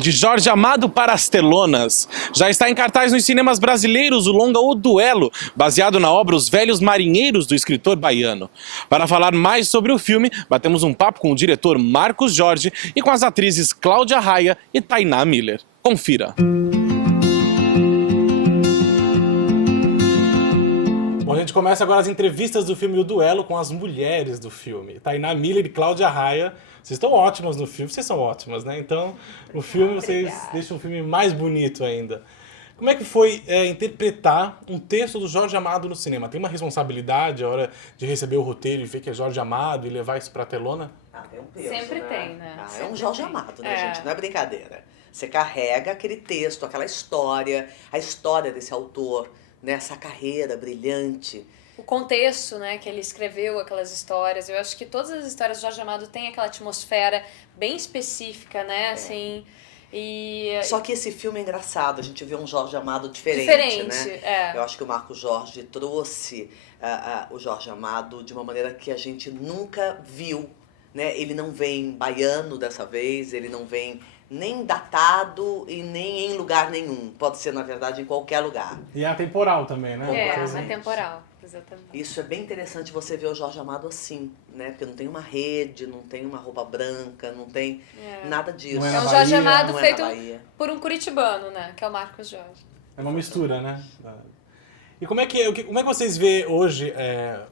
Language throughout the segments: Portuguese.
De Jorge Amado para as telonas. Já está em cartaz nos cinemas brasileiros o longa O Duelo, baseado na obra Os Velhos Marinheiros, do escritor baiano. Para falar mais sobre o filme, batemos um papo com o diretor Marcos Jorge e com as atrizes Cláudia Raia e Tainá Miller. Confira. Bom, a gente começa agora as entrevistas do filme O Duelo com as mulheres do filme. Tainá Miller e Cláudia Raia. Vocês estão ótimas no filme, vocês são ótimas, né? Então, no filme vocês deixam o filme mais bonito ainda. Como é que foi interpretar um texto do Jorge Amado no cinema? Tem uma responsabilidade a hora de receber o roteiro e ver que é Jorge Amado e levar isso pra telona? Tem um peso, Sempre né? tem, né? É um Jorge Amado, né, É. gente? Não é brincadeira. Você carrega aquele texto, aquela história, a história desse autor, né? Essa carreira brilhante. O contexto, né, que ele escreveu aquelas histórias. Eu acho que todas as histórias do Jorge Amado têm aquela atmosfera bem específica, né, assim. E Só que esse filme é engraçado, a gente vê um Jorge Amado diferente, né? é. Eu acho que o Marcos Jorge trouxe o Jorge Amado de uma maneira que a gente nunca viu, né? Ele não vem baiano dessa vez, ele não vem nem datado e nem em lugar nenhum. Pode ser, na verdade, em qualquer lugar. E é atemporal também, né? É temporal, exatamente. Isso é bem interessante você ver o Jorge Amado assim, né? Porque não tem uma rede, não tem uma roupa branca, não tem nada disso. Não é É na um Jorge Bahia, Amado não é feito na Bahia. por um curitibano, né, que é o Marcos Jorge. É uma mistura, né? E como é que vocês vê hoje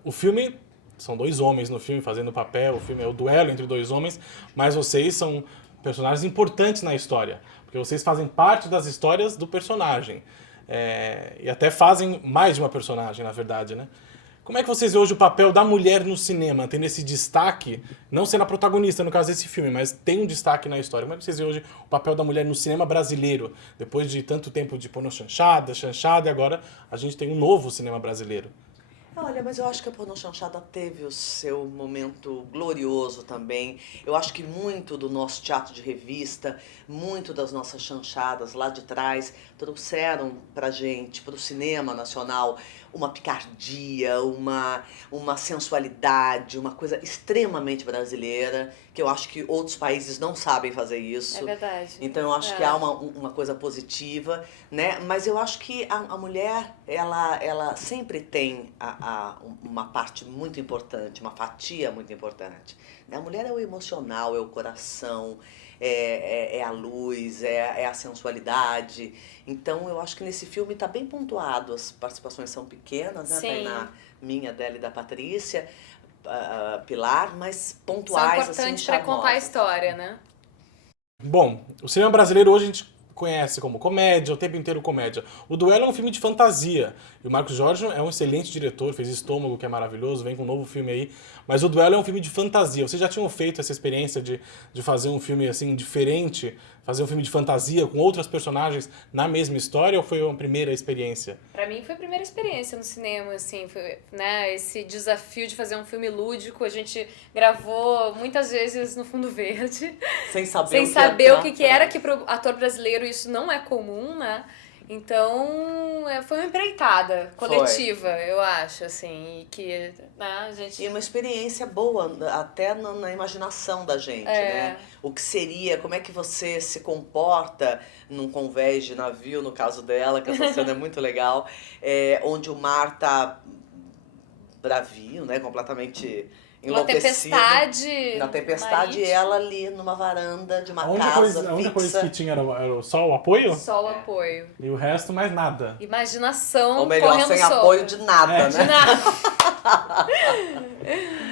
o filme? São dois homens no filme fazendo o papel, o filme é o duelo entre dois homens, mas vocês são personagens importantes na história, porque vocês fazem parte das histórias do personagem. E até fazem mais de uma personagem, na verdade, né? Como é que vocês vê hoje o papel da mulher no cinema, tendo esse destaque, não sendo a protagonista no caso desse filme, mas tem um destaque na história? Como é que vocês vê hoje o papel da mulher no cinema brasileiro, depois de tanto tempo de pornô chanchada, e agora a gente tem um novo cinema brasileiro? Olha, mas eu acho que a Pornô Chanchada teve o seu momento glorioso também. Eu acho que muito do nosso teatro de revista, muito das nossas chanchadas lá de trás, trouxeram pra gente, pro cinema nacional, uma picardia, uma sensualidade, uma coisa extremamente brasileira, que eu acho que outros países não sabem fazer isso. É verdade. Então eu acho que há uma coisa positiva, né? Mas eu acho que a mulher, ela sempre tem uma parte muito importante, uma fatia muito importante. A mulher é o emocional, é o coração, é a luz, é a sensualidade. Então eu acho que nesse filme está bem pontuado, as participações são pequenas, né? Tainá, minha, dela e da Patrícia, Pilar, mas pontuais, São importantes assim, para contar a charmosas. história, né? Bom, o cinema brasileiro hoje a gente conhece como comédia, o tempo inteiro comédia. O Duelo é um filme de fantasia. E o Marcos Jorge é um excelente diretor, fez Estômago, que é maravilhoso, vem com um novo filme aí. Mas o Duelo é um filme de fantasia. Vocês já tinham feito essa experiência de fazer um filme assim diferente, fazer um filme de fantasia com outras personagens na mesma história, ou foi uma primeira experiência? Pra mim foi a primeira experiência no cinema, assim, foi, né, esse desafio de fazer um filme lúdico, a gente gravou muitas vezes no fundo verde, Sem saber, sem saber o que era, que pro ator brasileiro isso não é comum, né? Então, foi uma empreitada coletiva, eu acho, assim, e que, né, a gente... E uma experiência boa, até na imaginação da gente, né? O que seria, como é que você se comporta num convés de navio, no caso dela, que essa cena é muito legal, onde o mar tá bravio, né? Completamente enlouquecido. Na tempestade, e ela ali numa varanda de uma A única casa coisa fixa. que tinha era só o apoio? Só o apoio. E o resto, mais nada. Imaginação Ou melhor, correndo sem solta. apoio de nada, De né? nada.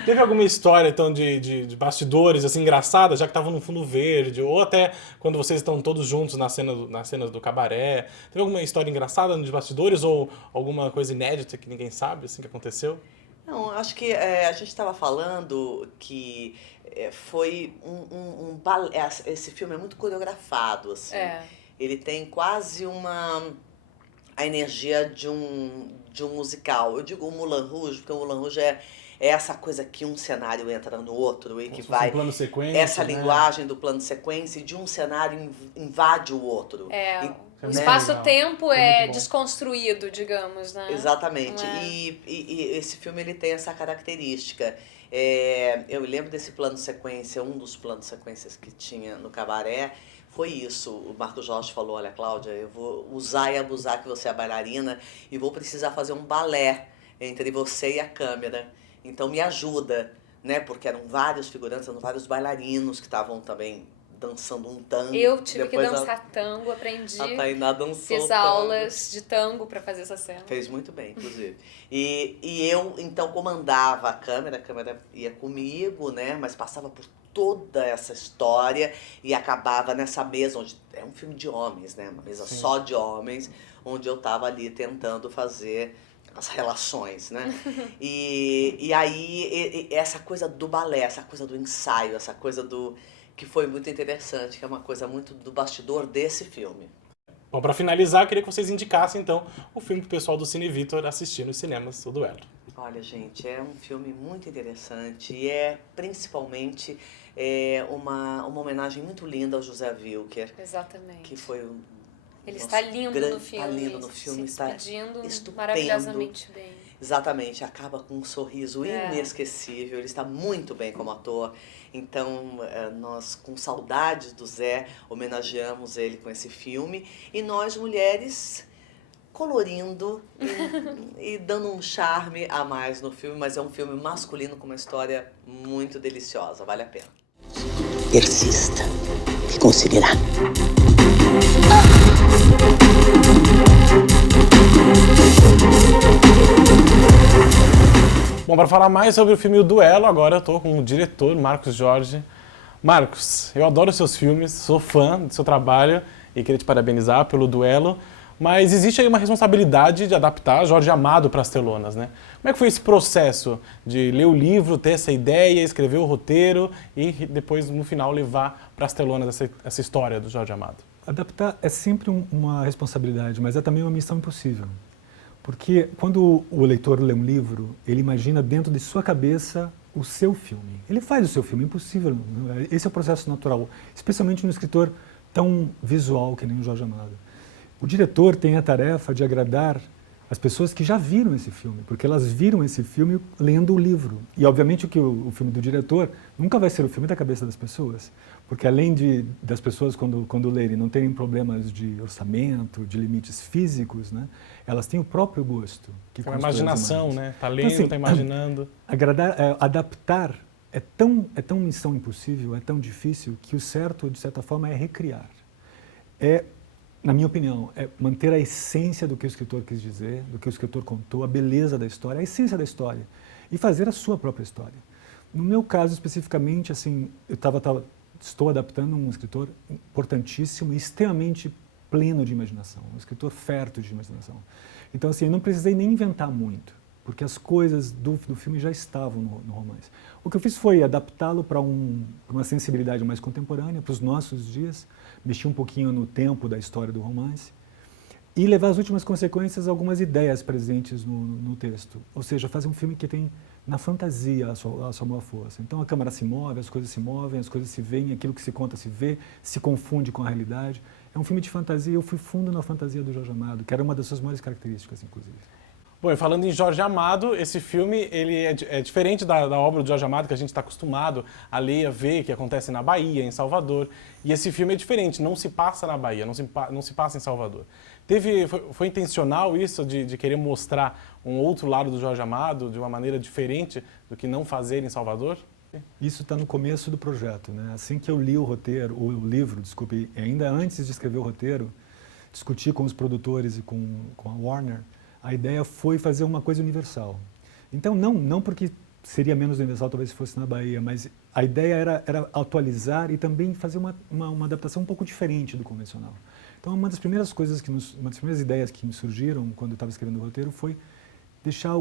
Teve alguma história, então, de bastidores, assim, engraçada, já que estavam no fundo verde, ou até quando vocês estão todos juntos nas cenas do cabaré? Teve alguma história engraçada nos bastidores, ou alguma coisa inédita que ninguém sabe, assim, que aconteceu? Não, acho que a gente estava falando que foi esse filme é muito coreografado, assim. Ele tem quase a energia de um musical. Eu digo o Moulin Rouge, porque o Moulin Rouge é essa coisa que um cenário entra no outro e que vai... Um plano sequência, essa né? linguagem do plano sequência, e de um cenário invade o outro. O espaço-tempo é bom. desconstruído, digamos, né? Exatamente. E esse filme ele tem essa característica. Eu lembro desse plano sequência, um dos planos sequências que tinha no cabaré, foi isso. O Marco Jorge falou, olha, Cláudia, eu vou usar e abusar que você é bailarina e vou precisar fazer um balé entre você e a câmera. Então me ajuda, né? Porque eram vários figurantes, eram vários bailarinos que estavam também dançando um tango. Eu tive Depois que dançar tango, aprendi. A Tainá dançou Fiz tango. aulas de tango pra fazer essa cena. Fez muito bem, inclusive. E eu, então, comandava a câmera ia comigo, né? Mas passava por toda essa história e acabava nessa mesa, onde é um filme de homens, né? Uma mesa só de homens, onde eu tava ali tentando fazer as relações, né? E aí, essa coisa do balé, essa coisa do ensaio, essa coisa do... que foi muito interessante, que é uma coisa muito do bastidor desse filme. Bom, para finalizar, eu queria que vocês indicassem, então, o filme pro pessoal do Cine Vitor assistir nos cinemas, O Duelo. Olha, gente, é um filme muito interessante e é principalmente uma homenagem muito linda ao José Wilker. Exatamente. Que foi um... Ele está lindo no filme. Está lindo no filme, se despedindo estupendo. Maravilhosamente bem. Exatamente, acaba com um sorriso inesquecível, ele está muito bem como ator. Então, nós, com saudades do Zé, homenageamos ele com esse filme. E nós, mulheres, colorindo e dando um charme a mais no filme. Mas é um filme masculino com uma história muito deliciosa, vale a pena. Persista, que conseguirá. Bom, para falar mais sobre o filme O Duelo, agora eu estou com o diretor, Marcos Jorge. Marcos, eu adoro seus filmes, sou fã do seu trabalho e queria te parabenizar pelo Duelo, mas existe aí uma responsabilidade de adaptar Jorge Amado para as telonas, né? Como é que foi esse processo de ler o livro, ter essa ideia, escrever o roteiro e depois, no final, levar para as telonas essa história do Jorge Amado? Adaptar é sempre uma responsabilidade, mas é também uma missão impossível. Porque quando o leitor lê um livro, ele imagina dentro de sua cabeça o seu filme. Ele faz o seu filme, é impossível. Esse é o processo natural, especialmente no escritor tão visual que nem o Jorge Amado. O diretor tem a tarefa de agradar as pessoas que já viram esse filme, porque elas viram esse filme lendo o livro. E, obviamente, que o filme do diretor nunca vai ser o filme da cabeça das pessoas, porque além das pessoas, quando lerem, não terem problemas de orçamento, de limites físicos, né, elas têm o próprio gosto. Que é uma imaginação, né? Tá lendo, então, assim, tá imaginando. Adaptar é tão missão impossível, é tão difícil, que o certo, de certa forma, é recriar. Na minha opinião, é manter a essência do que o escritor quis dizer, do que o escritor contou, a beleza da história, a essência da história, e fazer a sua própria história. No meu caso, especificamente, assim, estou adaptando um escritor importantíssimo e extremamente pleno de imaginação, um escritor fértil de imaginação. Então, assim, eu não precisei nem inventar muito, porque as coisas do filme já estavam no romance. O que eu fiz foi adaptá-lo para uma sensibilidade mais contemporânea, para os nossos dias, mexer um pouquinho no tempo da história do romance e levar às últimas consequências algumas ideias presentes no texto. Ou seja, fazer um filme que tem na fantasia a sua maior força. Então a câmera se move, as coisas se movem, as coisas se veem, aquilo que se conta se vê, se confunde com a realidade. É um filme de fantasia, eu fui fundo na fantasia do Jorge Amado, que era uma das suas maiores características, inclusive. Bom, e falando em Jorge Amado, esse filme ele é diferente da obra do Jorge Amado que a gente está acostumado a ler, a ver, que acontece na Bahia, em Salvador. E esse filme é diferente, não se passa na Bahia, não se passa em Salvador. Foi intencional isso de querer mostrar um outro lado do Jorge Amado de uma maneira diferente do que não fazer em Salvador? Isso está no começo do projeto, né? Assim que eu li o livro, desculpe, ainda antes de escrever o roteiro, discuti com os produtores e com a Warner, a ideia foi fazer uma coisa universal. Então, não porque seria menos universal talvez se fosse na Bahia, mas a ideia era atualizar e também fazer uma adaptação um pouco diferente do convencional. Então, uma das primeiras ideias que me surgiram quando eu estava escrevendo o roteiro foi deixar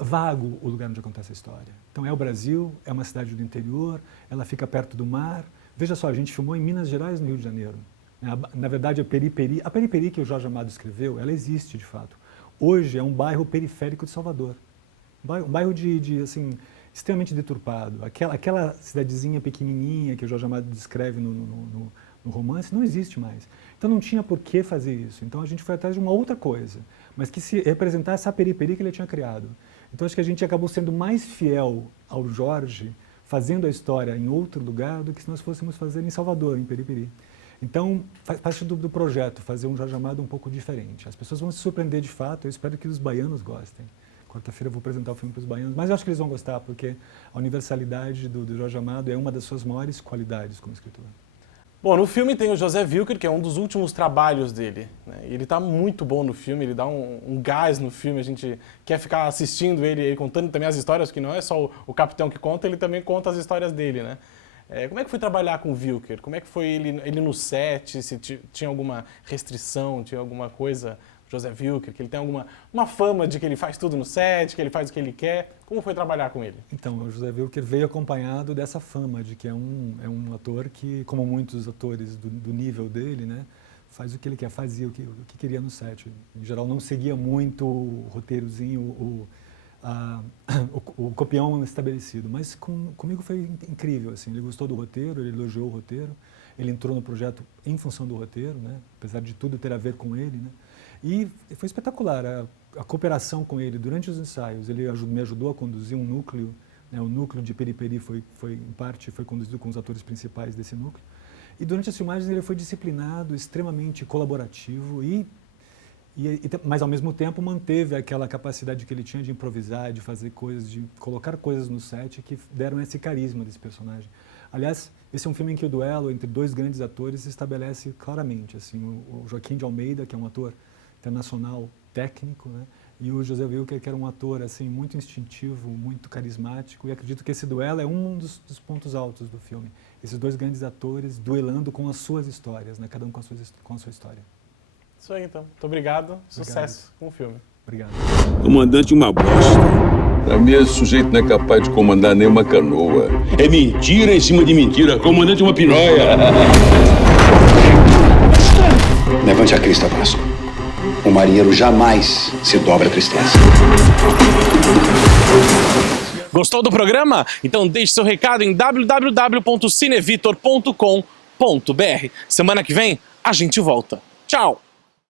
vago o lugar onde acontece a história. Então, é o Brasil, é uma cidade do interior, ela fica perto do mar. Veja só, a gente filmou em Minas Gerais, no Rio de Janeiro. Na verdade, a Periperi que o Jorge Amado escreveu, ela existe de fato. Hoje é um bairro periférico de Salvador. Um bairro assim, extremamente deturpado. Aquela cidadezinha pequenininha que o Jorge Amado descreve no romance não existe mais. Então não tinha por que fazer isso. Então a gente foi atrás de uma outra coisa, mas que se representasse a periperi que ele tinha criado. Então acho que a gente acabou sendo mais fiel ao Jorge, fazendo a história em outro lugar, do que se nós fôssemos fazer em Salvador, em Periperi. Então, faz parte do projeto, fazer um Jorge Amado um pouco diferente. As pessoas vão se surpreender de fato, eu espero que os baianos gostem. Quarta-feira eu vou apresentar o filme para os baianos, mas eu acho que eles vão gostar, porque a universalidade do Jorge Amado é uma das suas maiores qualidades como escritor. Bom, no filme tem o José Wilker, que é um dos últimos trabalhos dele, né? Ele está muito bom no filme, ele dá um gás no filme, a gente quer ficar assistindo ele contando também as histórias, que não é só o capitão que conta, ele também conta as histórias dele, né? Como é que foi trabalhar com o Wilker? Como é que foi ele no set? Se tinha alguma restrição, tinha alguma coisa, José Wilker, que ele tem uma fama de que ele faz tudo no set, que ele faz o que ele quer. Como foi trabalhar com ele? Então, o José Wilker veio acompanhado dessa fama de que é um ator que, como muitos atores do nível dele, né, faz o que ele quer, fazia o que queria no set. Em geral, não seguia muito o roteirozinho, o copião estabelecido, mas comigo foi incrível, assim, ele gostou do roteiro, ele elogiou o roteiro, ele entrou no projeto em função do roteiro, né, apesar de tudo ter a ver com ele, né, e foi espetacular a cooperação com ele durante os ensaios. Ele me ajudou a conduzir um núcleo, né, o núcleo de Periperi em parte foi conduzido com os atores principais desse núcleo, e durante as filmagens ele foi disciplinado, extremamente colaborativo mas ao mesmo tempo manteve aquela capacidade que ele tinha de improvisar, de fazer coisas, de colocar coisas no set que deram esse carisma desse personagem. Aliás, esse é um filme em que o duelo entre dois grandes atores se estabelece claramente. Assim, o Joaquim de Almeida, que é um ator internacional técnico, né? E o José Wilker, que era um ator assim, muito instintivo, muito carismático. E acredito que esse duelo é um dos pontos altos do filme. Esses dois grandes atores duelando com as suas histórias, né? Cada um com a sua história. Isso aí, então. Muito obrigado. Sucesso com o filme. Obrigado. Comandante, uma bosta. Pra mim, esse sujeito não é capaz de comandar nenhuma canoa. É mentira em cima de mentira. Comandante, uma pinóia. Levante a crista, Vasco. O marinheiro jamais se dobra a tristeza. Gostou do programa? Então deixe seu recado em www.cinevitor.com.br. Semana que vem, a gente volta. Tchau!